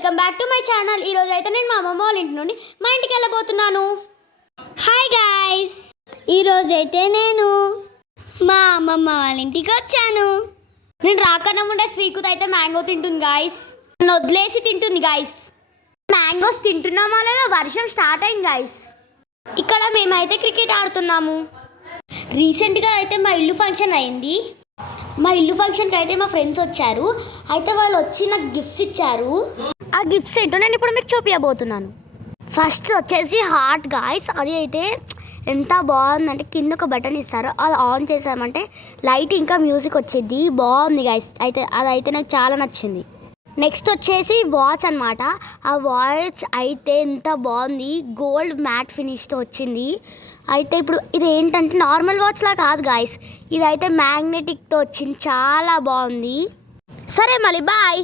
Welcome back to my channel. ఈరోజు అయితే నేను మా అమ్మమ్మ వాళ్ళ ఇంటి నుండి మా ఇంటికి వెళ్ళబోతున్నాను. హాయ్ గాయ్స్, ఈరోజు అయితే నేను మా అమ్మమ్మ వాళ్ళ ఇంటికి వచ్చాను. నేను రాకన్నా ఉండే శ్రీకుత్ అయితే మ్యాంగో తింటుంది గాయస్. నన్ను వదిలేసి తింటుంది గాయస్. మ్యాంగోస్ తింటున్నామా లేదా వర్షం స్టార్ట్ అయింది గాయస్. ఇక్కడ మేమైతే క్రికెట్ ఆడుతున్నాము. రీసెంట్గా అయితే మా ఇల్లు ఫంక్షన్ అయింది. మా ఇల్లు ఫంక్షన్కి అయితే మా ఫ్రెండ్స్ వచ్చారు. అయితే వాళ్ళు వచ్చి నాకు గిఫ్ట్స్ ఇచ్చారు. ఆ గిఫ్ట్స్ ఏంటో నేను ఇప్పుడు మీకు చూపించబోతున్నాను. ఫస్ట్ వచ్చేసి హార్ట్ గాయ్స్. అది అయితే ఎంత బాగుందంటే కింద ఒక బటన్ ఇస్తారు, అది ఆన్ చేసామంటే లైట్ ఇంకా మ్యూజిక్ వచ్చేది. బాగుంది గాయ్స్. అయితే అదైతే నాకు చాలా నచ్చింది. నెక్స్ట్ వచ్చేసి వాచ్ అనమాట. ఆ వాచ్ అయితే ఎంత బాగుంది, గోల్డ్ మ్యాట్ ఫినిష్తో వచ్చింది. అయితే ఇప్పుడు ఇది ఏంటంటే నార్మల్ వాచ్లా కాదు గాయస్, ఇదైతే మ్యాగ్నెటిక్తో వచ్చింది. చాలా బాగుంది. సరే మళ్ళీ బాయ్.